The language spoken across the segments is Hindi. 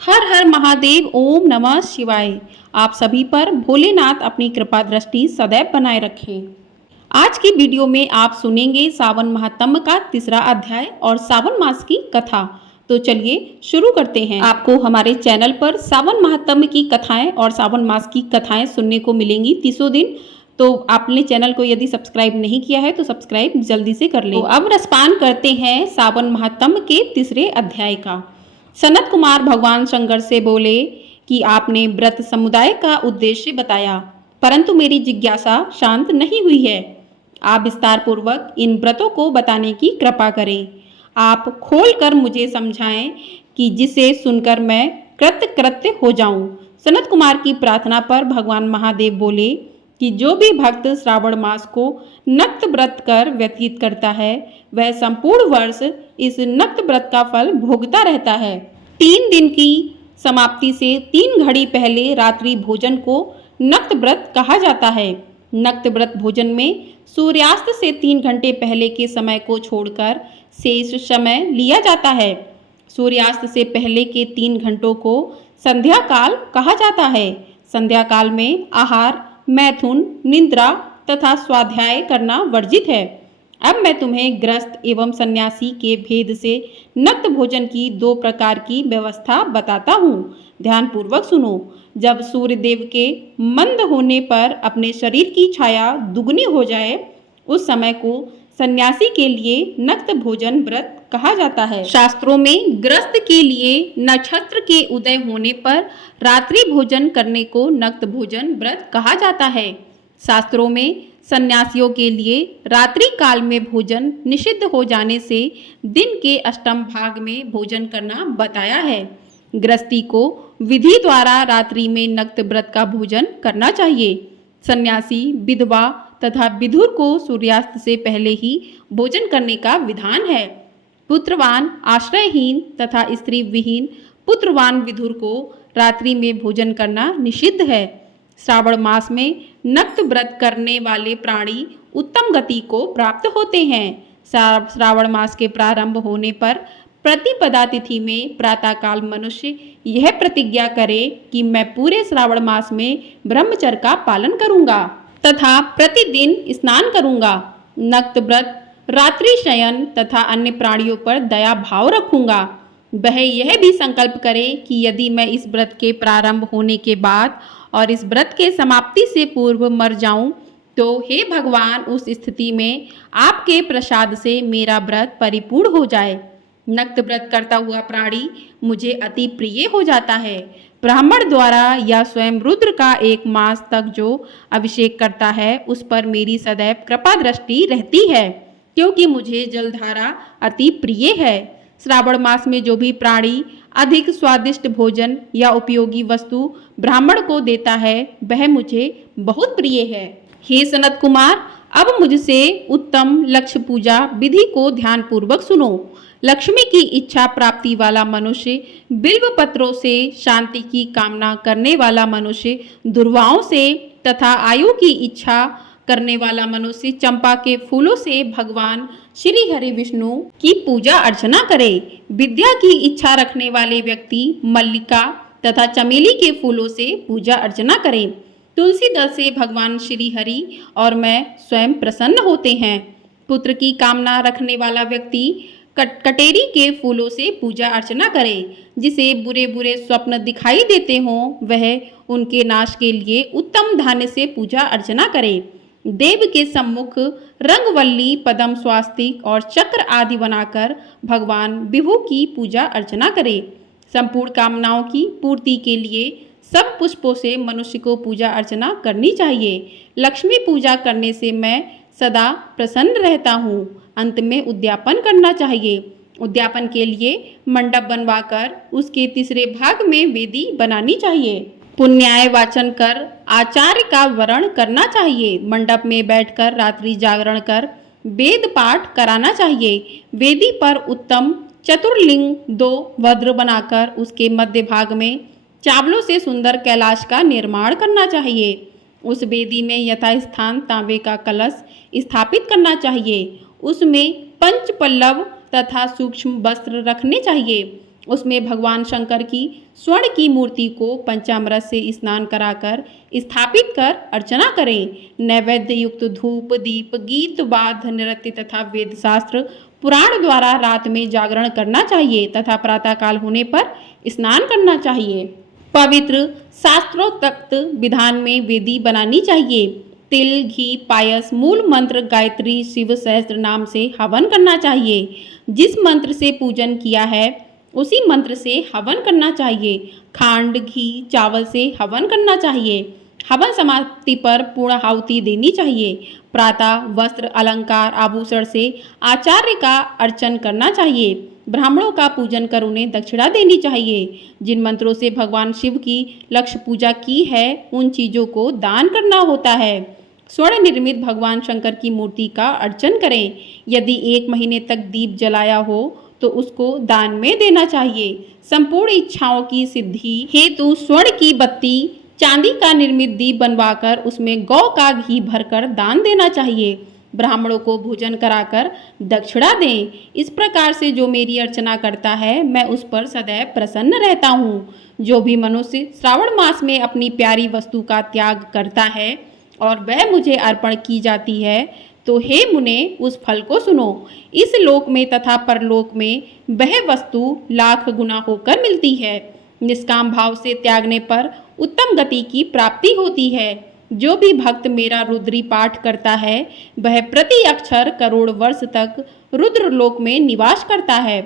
हर हर महादेव, ओम नमः शिवाय। आप सभी पर भोलेनाथ अपनी कृपा दृष्टि सदैव बनाए रखें। आज की वीडियो में आप सुनेंगे सावन महात्म्य का तीसरा अध्याय और सावन मास की कथा। तो चलिए शुरू करते हैं। आपको हमारे चैनल पर सावन महात्म्य की कथाएं और सावन मास की कथाएं सुनने को मिलेंगी तीसों दिन। तो आपने चैनल को यदि सब्सक्राइब नहीं किया है तो सब्सक्राइब जल्दी से कर लें। तो अब रसपान करते हैं सावन महात्म्य के तीसरे अध्याय का। सनत कुमार भगवान शंकर से बोले कि आपने व्रत समुदाय का उद्देश्य बताया, परंतु मेरी जिज्ञासा शांत नहीं हुई है। आप विस्तार पूर्वक इन व्रतों को बताने की कृपा करें। आप खोल कर मुझे समझाएं कि जिसे सुनकर मैं कृतकृत्य हो जाऊं। सनत कुमार की प्रार्थना पर भगवान महादेव बोले कि जो भी भक्त श्रावण मास को नक्त व्रत कर व्यतीत करता है वह संपूर्ण वर्ष इस नक्त व्रत का फल भोगता रहता है। 3 दिन की समाप्ति से 3 घड़ी पहले रात्रि भोजन को नक्त व्रत कहा जाता है। नक्त व्रत भोजन में सूर्यास्त से 3 घंटे पहले के समय को छोड़कर शेष समय लिया जाता है। सूर्यास्त से पहले के 3 घंटों को संध्या काल कहा जाता है। संध्या काल में आहार, मैथुन, निद्रा तथा स्वाध्याय करना वर्जित है। अब मैं तुम्हें गृहस्थ एवं सन्यासी के भेद से नक्त भोजन की 2 प्रकार की व्यवस्था बताता हूँ। ध्यान पूर्वक सुनो। जब सूर्य देव के मंद होने पर अपने शरीर की छाया दुगनी हो जाए उस समय को सन्यासी के लिए नक्त भोजन व्रत कहा जाता है। शास्त्रों में गृहस्थ के लिए नक्षत्र के उदय होने पर रात्रि भोजन करने को नक्त भोजन व्रत कहा जाता है। शास्त्रों में सन्यासियों के लिए रात्रि काल में भोजन निषिद्ध हो जाने से दिन के अष्टम भाग में भोजन करना बताया है। गृहस्थी को विधि द्वारा रात्रि में नक्त व्रत का भोजन करना चाहिए। सन्यासी, विधवा तथा विधुर को सूर्यास्त से पहले ही भोजन करने का विधान है। पुत्रवान, आश्रयहीन तथा स्त्री विहीन पुत्रवान विधुर को रात्रि में भोजन करना निषिद्ध है। श्रावण मास में नक्त व्रत करने वाले प्राणी उत्तम गति को प्राप्त होते हैं। श्रावण मास के प्रारंभ होने पर प्रतिपदा तिथि में प्रातःकाल मनुष्य यह प्रतिज्ञा करे कि मैं पूरे श्रावण मास में ब्रह्मचर्य का पालन करूंगा तथा प्रतिदिन स्नान करूंगा। नक्त व्रत, रात्रि शयन तथा अन्य प्राणियों पर दया भाव रखूंगा। वह यह भी संकल्प करे कि यदि मैं इस व्रत के प्रारंभ होने के बाद और इस व्रत के समाप्ति से पूर्व मर जाऊं तो हे भगवान उस स्थिति में आपके प्रसाद से मेरा व्रत परिपूर्ण हो जाए। नक्त व्रत करता हुआ प्राणी मुझे अति प्रिय हो जाता है। ब्राह्मण द्वारा या स्वयं रुद्र का 1 मास तक जो अभिषेक करता है उस पर मेरी सदैव कृपा दृष्टि रहती है, क्योंकि मुझे जलधारा अति प्रिय है। श्रावण मास में जो भी प्राणी अधिक स्वादिष्ट भोजन या उपयोगी वस्तु ब्राह्मण को देता है वह मुझे बहुत प्रिय है। हे सनत कुमार, अब मुझसे उत्तम लक्ष्य पूजा विधि को ध्यान पूर्वक सुनो। लक्ष्मी की इच्छा प्राप्ति वाला मनुष्य बिल्व पत्रों से, शांति की कामना करने वाला मनुष्य दुर्वाओं से तथा आयु की इच्छा करने वाला मनुष्य चंपा के फूलों से भगवान श्री हरि विष्णु की पूजा अर्चना करे। विद्या की इच्छा रखने वाले व्यक्ति मल्लिका तथा चमेली के फूलों से पूजा अर्चना करें। तुलसी दल से भगवान श्री हरि और मैं स्वयं प्रसन्न होते हैं। पुत्र की कामना रखने वाला व्यक्ति कटेरी के फूलों से पूजा अर्चना करे। जिसे बुरे बुरे स्वप्न दिखाई देते हों वह उनके नाश के लिए उत्तम धान्य से पूजा अर्चना करे। देव के सम्मुख रंगवल्ली, पद्म, स्वास्तिक और चक्र आदि बनाकर भगवान विभु की पूजा अर्चना करे। संपूर्ण कामनाओं की पूर्ति के लिए सब पुष्पों से मनुष्य को पूजा अर्चना करनी चाहिए। लक्ष्मी पूजा करने से मैं सदा प्रसन्न रहता हूँ। अंत में उद्यापन करना चाहिए। उद्यापन के लिए मंडप बनवाकर उसके तीसरे भाग में वेदी बनानी चाहिए। पुण्याय वाचन कर आचार्य का वरण करना चाहिए। मंडप में बैठकर रात्रि जागरण कर वेद पाठ कराना चाहिए। वेदी पर उत्तम चतुर्लिंग 2 वज्र बनाकर उसके मध्य भाग में चावलों से सुंदर कैलाश का निर्माण करना चाहिए। उस वेदी में यथास्थान तांबे का कलश स्थापित करना चाहिए। उसमें पंच पल्लव तथा सूक्ष्म वस्त्र रखने चाहिए। उसमें भगवान शंकर की स्वर्ण की मूर्ति को पंचामृत से स्नान कराकर स्थापित कर अर्चना करें। नैवेद्य युक्त धूप दीप गीत वाद्य नृत्य तथा वेद शास्त्र पुराण द्वारा रात में जागरण करना चाहिए तथा प्रातःकाल होने पर स्नान करना चाहिए। पवित्र शास्त्रोक्त विधान में वेदी बनानी चाहिए। तिल घी पायस मूल मंत्र गायत्री शिव सहस्त्र नाम से हवन करना चाहिए। जिस मंत्र से पूजन किया है उसी मंत्र से हवन करना चाहिए। खांड घी चावल से हवन करना चाहिए। हवन समाप्ति पर पूर्ण आहुति देनी चाहिए। प्रातः वस्त्र अलंकार आभूषण से आचार्य का अर्चन करना चाहिए। ब्राह्मणों का पूजन कर उन्हें दक्षिणा देनी चाहिए। जिन मंत्रों से भगवान शिव की लक्ष्य पूजा की है उन चीजों को दान करना होता है। स्वर्ण निर्मित भगवान शंकर की मूर्ति का अर्चन करें। यदि 1 महीने तक दीप जलाया हो तो उसको दान में देना चाहिए। संपूर्ण इच्छाओं की सिद्धि हेतु स्वर्ण की बत्ती चांदी का निर्मित दीप बनवाकर उसमें गौ का घी भरकर दान देना चाहिए। ब्राह्मणों को भोजन कराकर दक्षिणा दें। इस प्रकार से जो मेरी अर्चना करता है मैं उस पर सदैव प्रसन्न रहता हूँ। जो भी मनुष्य श्रावण मास में अपनी प्यारी वस्तु का त्याग करता है और वह मुझे अर्पण की जाती है तो हे मुने उस फल को सुनो। इस लोक में तथा परलोक में वह वस्तु लाख गुना होकर मिलती है। निष्काम भाव से त्यागने पर उत्तम गति की प्राप्ति होती है। जो भी भक्त मेरा रुद्री पाठ करता है वह प्रति अक्षर करोड़ वर्ष तक रुद्र लोक में निवास करता है।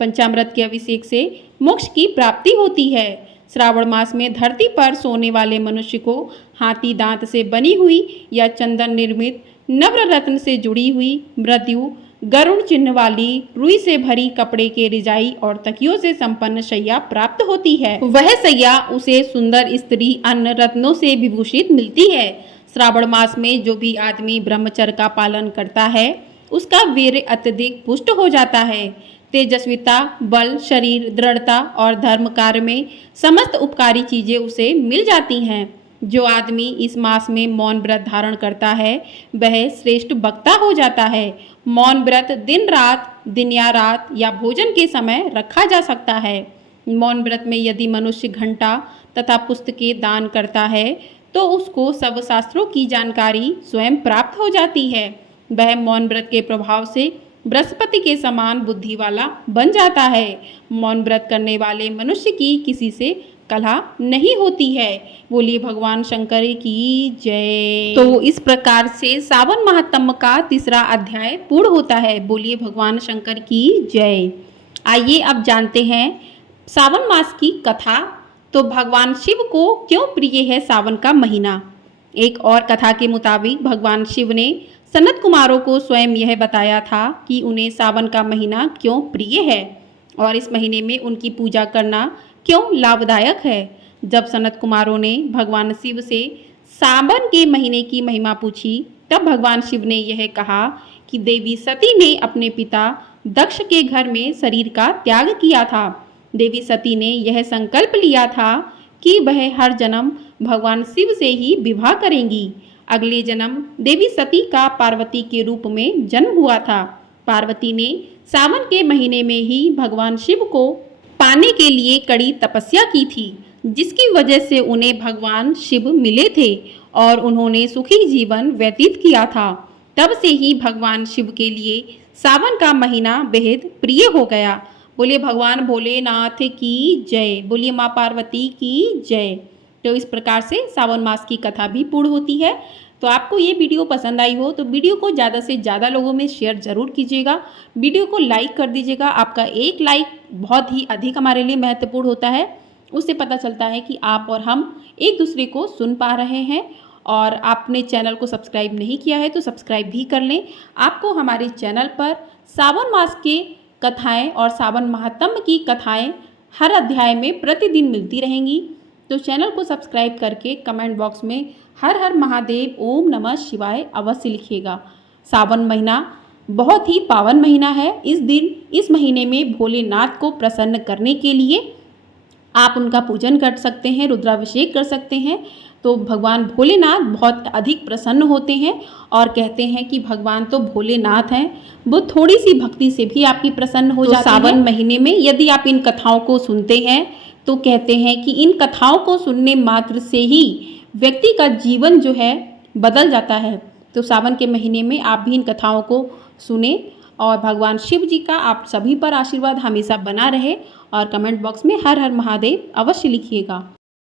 पंचामृत के अभिषेक से मोक्ष की प्राप्ति होती है। श्रावण मास में धरती पर सोने वाले मनुष्य को हाथी दांत से बनी हुई या चंदन निर्मित नवरत्न से जुड़ी हुई मृत्यु गरुड़ चिन्ह वाली रुई से भरी कपड़े के रिजाई और तकियों से संपन्न शैया प्राप्त होती है। वह शैया उसे सुंदर स्त्री अन्य रत्नों से विभूषित मिलती है। श्रावण मास में जो भी आदमी ब्रह्मचर्य का पालन करता है उसका वीर्य अत्यधिक पुष्ट हो जाता है। तेजस्विता बल शरीर दृढ़ता और धर्म कार्य में समस्त उपकारी चीजें उसे मिल जाती हैं। जो आदमी इस मास में मौन व्रत धारण करता है वह श्रेष्ठ वक्ता हो जाता है। मौन व्रत दिन या रात या भोजन के समय रखा जा सकता है। मौन व्रत में यदि मनुष्य घंटा तथा पुस्तकें दान करता है तो उसको सब शास्त्रों की जानकारी स्वयं प्राप्त हो जाती है। वह मौन व्रत के प्रभाव से बृहस्पति के समान बुद्धि वाला बन जाता है। मौन व्रत करने वाले मनुष्य की किसी से कलह नहीं होती है। बोलिए भगवान शंकर की जय। तो इस प्रकार से सावन महात्म्य का 3रा अध्याय पूर्ण होता है। बोलिए भगवान शंकर की जय। आइए अब जानते हैं सावन मास की कथा। तो भगवान शिव को क्यों प्रिय है सावन का महीना। एक और कथा के मुताबिक भगवान शिव ने सनत कुमारों को स्वयं यह बताया था कि उन्हें सावन का महीना क्यों प्रिय है और इस महीने में उनकी पूजा करना क्यों लाभदायक है। जब सनत कुमारों ने भगवान शिव से सावन के महीने की महिमा पूछी तब भगवान शिव ने यह कहा कि देवी सती ने अपने पिता दक्ष के घर में शरीर का त्याग किया था। देवी सती ने यह संकल्प लिया था कि वह हर जन्म भगवान शिव से ही विवाह करेंगी। अगले जन्म देवी सती का पार्वती के रूप में जन्म हुआ था। पार्वती ने सावन के महीने में ही भगवान शिव को पाने के लिए कड़ी तपस्या की थी, जिसकी वजह से उन्हें भगवान शिव मिले थे और उन्होंने सुखी जीवन व्यतीत किया था। तब से ही भगवान शिव के लिए सावन का महीना बेहद प्रिय हो गया। बोलिए भगवान भोलेनाथ की जय। बोलिए माँ पार्वती की जय। तो इस प्रकार से सावन मास की कथा भी पूर्ण होती है। तो आपको ये वीडियो पसंद आई हो तो वीडियो को ज़्यादा से ज़्यादा लोगों में शेयर ज़रूर कीजिएगा। वीडियो को लाइक कर दीजिएगा। आपका एक लाइक बहुत ही अधिक हमारे लिए महत्वपूर्ण होता है। उससे पता चलता है कि आप और हम एक दूसरे को सुन पा रहे हैं। और आपने चैनल को सब्सक्राइब नहीं किया है तो सब्सक्राइब भी कर लें। आपको हमारे चैनल पर सावन मास के कथाएँ और सावन महात्म्य की कथाएँ हर अध्याय में प्रतिदिन मिलती रहेंगी। तो चैनल को सब्सक्राइब करके कमेंट बॉक्स में हर हर महादेव ओम नमः शिवाय अवश्य लिखिएगा। सावन महीना बहुत ही पावन महीना है। इस महीने में भोलेनाथ को प्रसन्न करने के लिए आप उनका पूजन कर सकते हैं, रुद्राभिषेक कर सकते हैं। तो भगवान भोलेनाथ बहुत अधिक प्रसन्न होते हैं और कहते हैं कि भगवान तो भोलेनाथ हैं, वो थोड़ी सी भक्ति से भी आपकी प्रसन्न हो जाते हैं। सावन महीने में यदि आप इन कथाओं को सुनते हैं तो कहते हैं कि इन कथाओं को सुनने मात्र से ही व्यक्ति का जीवन जो है बदल जाता है। तो सावन के महीने में आप भी इन कथाओं को सुने और भगवान शिव जी का आप सभी पर आशीर्वाद हमेशा बना रहे। और कमेंट बॉक्स में हर हर महादेव अवश्य लिखिएगा।